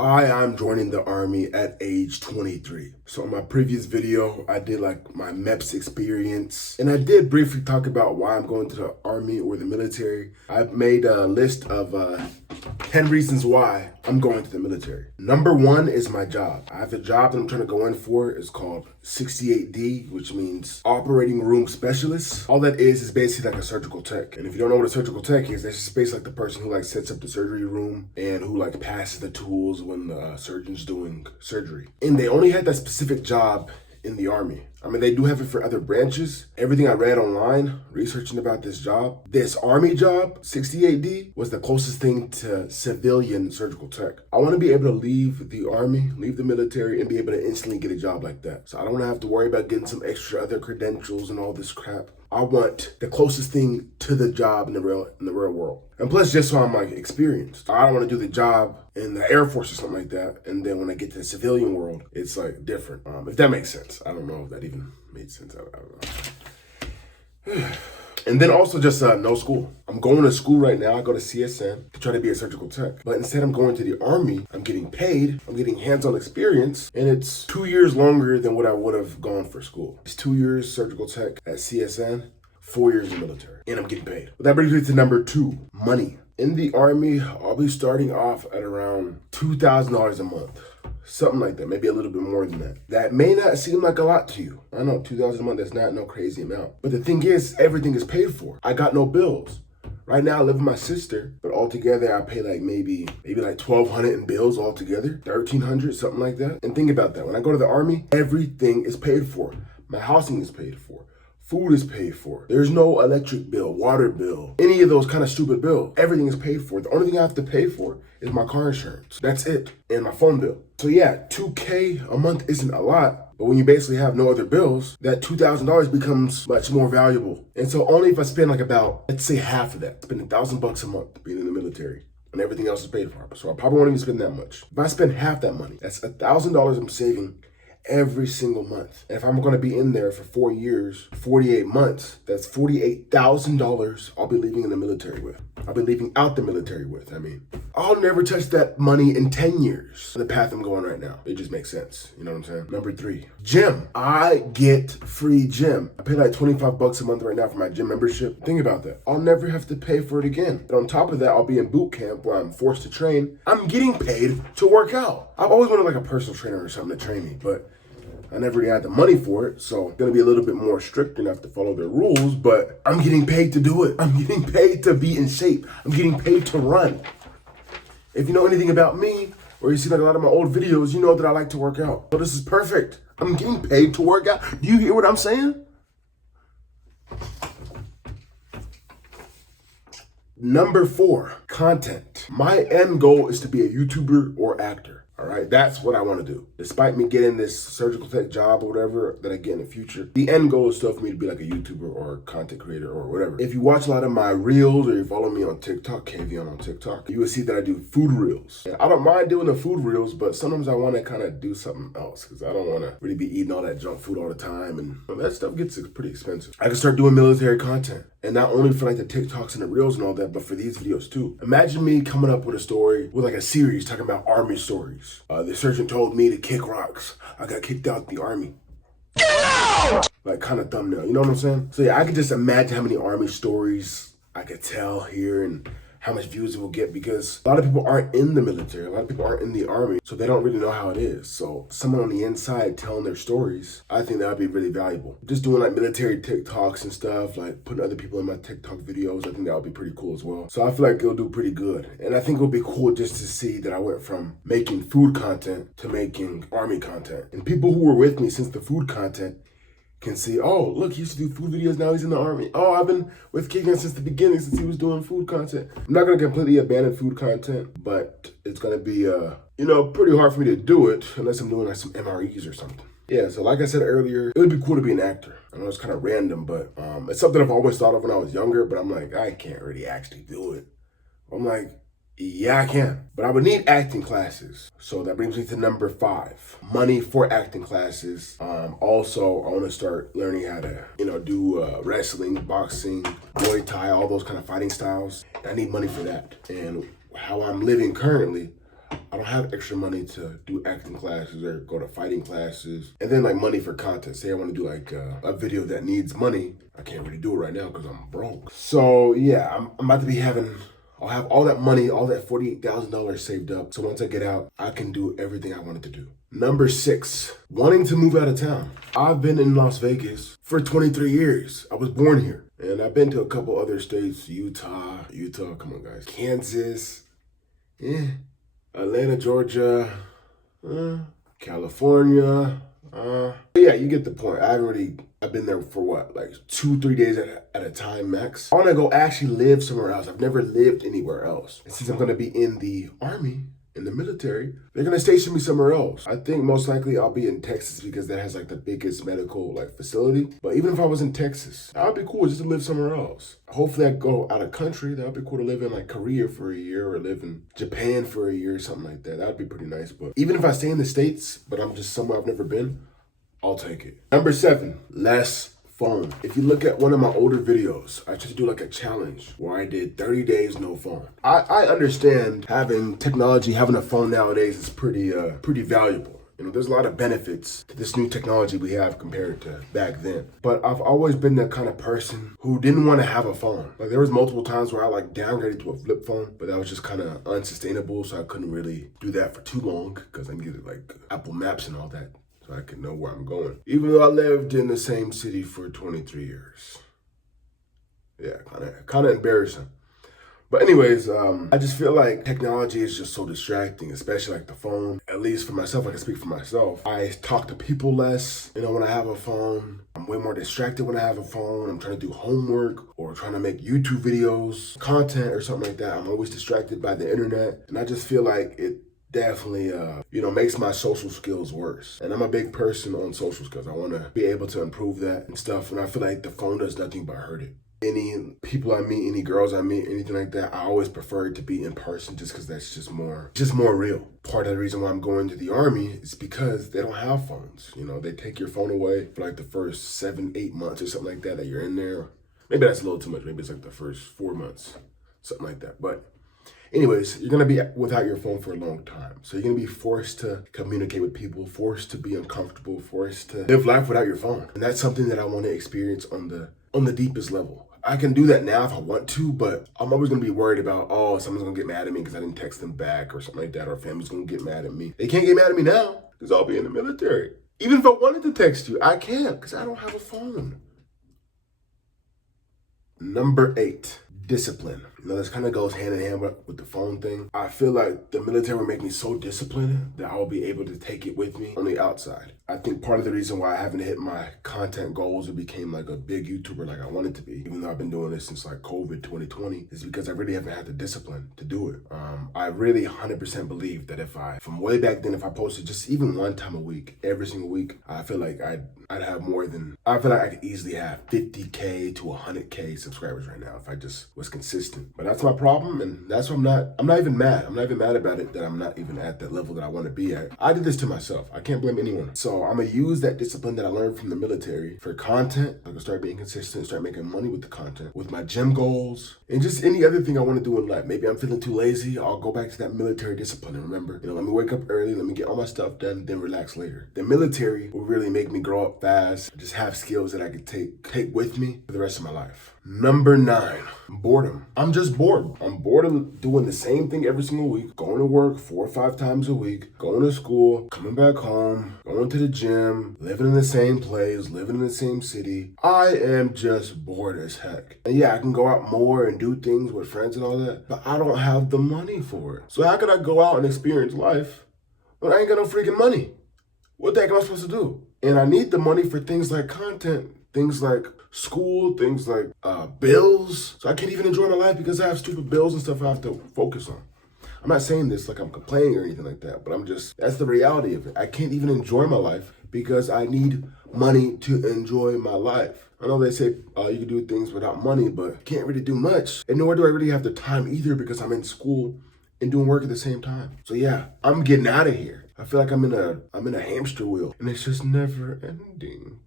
why I'm joining the Army at age 23. So in my previous video, I did like my MEPS experience, and I did briefly talk about why I'm going to the Army or the military. I've made a list of 10 reasons why I'm going to the military. Number one is my job. I have a job that I'm trying to go in for. It's called 68D, which means Operating Room Specialist. All that is basically like a surgical tech. And if you don't know what a surgical tech is, that's just basically like the person who like sets up the surgery room and who like passes the tools when the surgeon's doing surgery. And they only had that specific job in the Army. I mean, they do have it for other branches. Everything I read online, researching about this job, this Army job, 68D, was the closest thing to civilian surgical tech. I want to be able to leave the Army, leave the military, and be able to instantly get a job like that. So I don't want to have to worry about getting some extra other credentials and all this crap. I want the closest thing to the job in the real world. And plus, just so I'm like experienced. I don't want to do the job in the Air Force or something like that. And then when I get to the civilian world, it's like different. If that makes sense. I don't know if that even made sense. I don't know. And then also just no school. I'm going to school right now. I go to CSN to try to be a surgical tech. But instead I'm going to the Army. I'm getting paid. I'm getting hands-on experience. And it's 2 years longer than what I would have gone for school. It's 2 years surgical tech at CSN, 4 years in the military. And I'm getting paid. But that brings me to number two, money. In the Army, I'll be starting off at around $2,000 a month. Something like that, maybe a little bit more than that. That may not seem like a lot to you. I know, $2,000 a month, that's not no crazy amount. But the thing is, everything is paid for. I got no bills. Right now, I live with my sister, but altogether, I pay like maybe like $1,200 in bills altogether, $1,300, something like that. And think about that. When I go to the Army, everything is paid for. My housing is paid for. Food is paid for. There's no electric bill, water bill, any of those kind of stupid bills. Everything is paid for. The only thing I have to pay for is my car insurance. That's it. And my phone bill. So yeah, $2K a month isn't a lot, but when you basically have no other bills, that $2,000 becomes much more valuable. And so only if I spend like about, let's say half of that, spend $1,000 a month being in the military, and everything else is paid for. So I probably won't even spend that much. If I spend half that money, that's $1,000 I'm saving every single month. And if I'm going to be in there for 4 years, 48 months, that's $48,000 I'll be leaving in the military with. I'll be leaving out the military with, I'll never touch that money in 10 years. The path I'm going right now. It just makes sense. You know what I'm saying? Number three, gym. I get free gym. I pay like $25 a month right now for my gym membership. Think about that. I'll never have to pay for it again. And on top of that, I'll be in boot camp where I'm forced to train. I'm getting paid to work out. I've always wanted like a personal trainer or something to train me, but I never really had the money for it, so I'm gonna be a little bit more strict and have to follow their rules, but I'm getting paid to do it. I'm getting paid to be in shape. I'm getting paid to run. If you know anything about me, or you see like a lot of my old videos, you know that I like to work out. So this is perfect. I'm getting paid to work out. Do you hear what I'm saying? Number four, content. My end goal is to be a YouTuber or actor. All right, that's what I want to do. Despite me getting this surgical tech job or whatever that I get in the future, the end goal is still for me to be like a YouTuber or a content creator or whatever. If you watch a lot of my reels or you follow me on TikTok, KVN on TikTok, you will see that I do food reels. And I don't mind doing the food reels, but sometimes I want to kind of do something else because I don't want to really be eating all that junk food all the time. And that stuff gets pretty expensive. I can start doing military content. And not only for like the TikToks and the reels and all that, but for these videos too. Imagine me coming up with a story with like a series talking about Army stories. The surgeon told me to kick rocks. I got kicked out the Army. Get out! Like kind of thumbnail, you know what I'm saying? So yeah, I could just imagine how many Army stories I could tell here and how much views it will get because a lot of people aren't in the military. A lot of people aren't in the Army, so they don't really know how it is. So someone on the inside telling their stories, I think that would be really valuable. Just doing like military TikToks and stuff, like putting other people in my TikTok videos, I think that would be pretty cool as well. So I feel like it'll do pretty good. And I think it would be cool just to see that I went from making food content to making Army content. And people who were with me since the food content can see, oh, look, he used to do food videos, now he's in the Army. Oh, I've been with Keegan since the beginning, since he was doing food content. I'm not gonna completely abandon food content, but it's gonna be, pretty hard for me to do it unless I'm doing like some MREs or something. Yeah, so like I said earlier, it would be cool to be an actor. I know it's kind of random, but it's something I've always thought of when I was younger, but I'm like, I can't really actually do it. I'm like, yeah, I can, but I would need acting classes. So that brings me to number five, money for acting classes. Also, I want to start learning how to, do wrestling, boxing, Muay Thai, all those kind of fighting styles. I need money for that. And how I'm living currently, I don't have extra money to do acting classes or go to fighting classes. And then like money for content. Say I want to do like a video that needs money. I can't really do it right now because I'm broke. So yeah, I'm about to be I'll have all that money, all that $48,000 saved up. So once I get out, I can do everything I wanted to do. Number 6, wanting to move out of town. I've been in Las Vegas for 23 years. I was born here. And I've been to a couple other states, Utah, come on guys. Kansas, Atlanta, Georgia, California. Yeah, you get the point. I've been there for what, like 2-3 days at a time max. I want to go actually live somewhere else. I've never lived anywhere else. And since I'm going to be in the Army, in the military, they're going to station me somewhere else. I think most likely I'll be in Texas because that has like the biggest medical like facility. But even if I was in Texas, that would be cool just to live somewhere else. Hopefully I go out of country. That would be cool to live in like Korea for a year or live in Japan for a year or something like that. That would be pretty nice. But even if I stay in the States, but I'm just somewhere I've never been, I'll take it. Number 7, less phone. If you look at one of my older videos, I tried to do like a challenge where I did 30 days no phone. I understand having technology, having a phone nowadays is pretty valuable. You know, there's a lot of benefits to this new technology we have compared to back then. But I've always been the kind of person who didn't want to have a phone. Like there was multiple times where I like downgraded to a flip phone, but that was just kind of unsustainable. So I couldn't really do that for too long because I needed like Apple Maps and all that. So I can know where I'm going. Even though I lived in the same city for 23 years. Yeah, kind of embarrassing. But anyways, I just feel like technology is just so distracting, especially like the phone. At least for myself, I can speak for myself. I talk to people less, when I have a phone. I'm way more distracted when I have a phone. I'm trying to do homework or trying to make YouTube videos, content or something like that. I'm always distracted by the internet. And I just feel like it definitely, makes my social skills worse. And I'm a big person on social skills. I want to be able to improve that and stuff. And I feel like the phone does nothing but hurt it. Any people I meet, any girls I meet, anything like that, I always prefer it to be in person just because that's just more real. Part of the reason why I'm going to the Army is because they don't have phones. They take your phone away for like the first 7-8 months or something like that you're in there. Maybe that's a little too much. Maybe it's like the first 4 months, something like that. But anyways, you're going to be without your phone for a long time. So you're going to be forced to communicate with people, forced to be uncomfortable, forced to live life without your phone. And that's something that I want to experience on the deepest level. I can do that now if I want to, but I'm always going to be worried about, someone's going to get mad at me because I didn't text them back or something like that, or family's going to get mad at me. They can't get mad at me now because I'll be in the military. Even if I wanted to text you, I can't because I don't have a phone. Number 8. Discipline. This kind of goes hand in hand with the phone thing. I feel like the military will make me so disciplined that I'll be able to take it with me on the outside. I think part of the reason why I haven't hit my content goals or became like a big YouTuber like I wanted to be, even though I've been doing this since like COVID 2020, is because I really haven't had the discipline to do it. I really 100% believe that from way back then, if I posted just even one time a week, every single week, I feel like I feel like I could easily have 50K to 100K subscribers right now if I just was consistent. But that's my problem, and that's why I'm not even mad. I'm not even mad about it that I'm not even at that level that I want to be at. I did this to myself. I can't blame anyone. So I'm going to use that discipline that I learned from the military for content. I can start being consistent, start making money with the content, with my gym goals, and just any other thing I want to do in life. Maybe I'm feeling too lazy. I'll go back to that military discipline and remember, let me wake up early, let me get all my stuff done, then relax later. The military will really make me grow up fast, just have skills that I could take with me for the rest of my life. Number 9, boredom. I'm just bored. I'm bored of doing the same thing every single week, going to work 4 or 5 times a week, going to school, coming back home, going to the gym, living in the same place, living in the same city. I am just bored as heck. And yeah, I can go out more and do things with friends and all that, but I don't have the money for it. So how could I go out and experience life when I ain't got no freaking money? What the heck am I supposed to do? And I need the money for things like content, things like school, things like bills. So I can't even enjoy my life because I have stupid bills and stuff I have to focus on. I'm not saying this like I'm complaining or anything like that, but that's the reality of it. I can't even enjoy my life because I need money to enjoy my life. I know they say you can do things without money, but I can't really do much. And nor do I really have the time either because I'm in school and doing work at the same time. So yeah, I'm getting out of here. I feel like I'm in a hamster wheel and it's just never ending.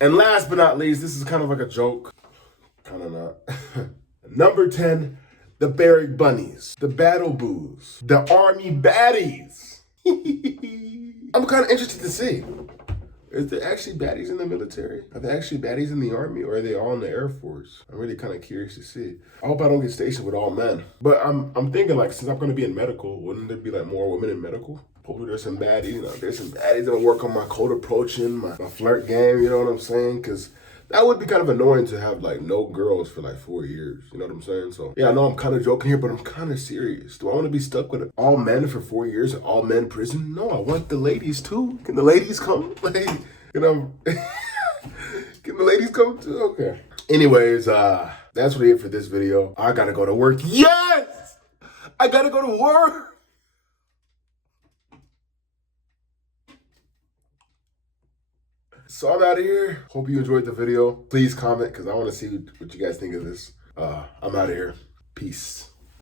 And last but not least, this is kind of like a joke. Kind of not. Number 10, the barrack bunnies, the battle boos, the army baddies. I'm kind of interested to see. Is there actually baddies in the military? Are there actually baddies in the army, or are they all in the Air Force? I'm really kind of curious to see. I hope I don't get stationed with all men. But I'm thinking, like, since I'm going to be in medical, wouldn't there be like more women in medical? Hopefully there's some baddies. You know, there's some baddies that'll work on my cold approaching, my flirt game. You know what I'm saying? Because that would be kind of annoying to have like no girls for like 4 years. You know what I'm saying? So yeah, I know I'm kind of joking here, but I'm kind of serious. Do I want to be stuck with all men for 4 years and all men prison? No, I want the ladies too. Can the ladies come? Like, you know, can the ladies come too? Okay. Anyways, that's really it for this video. I gotta go to work. Yes! I gotta go to work. So I'm out of here. Hope you enjoyed the video. Please comment because I want to see what you guys think of this. I'm out of here. Peace.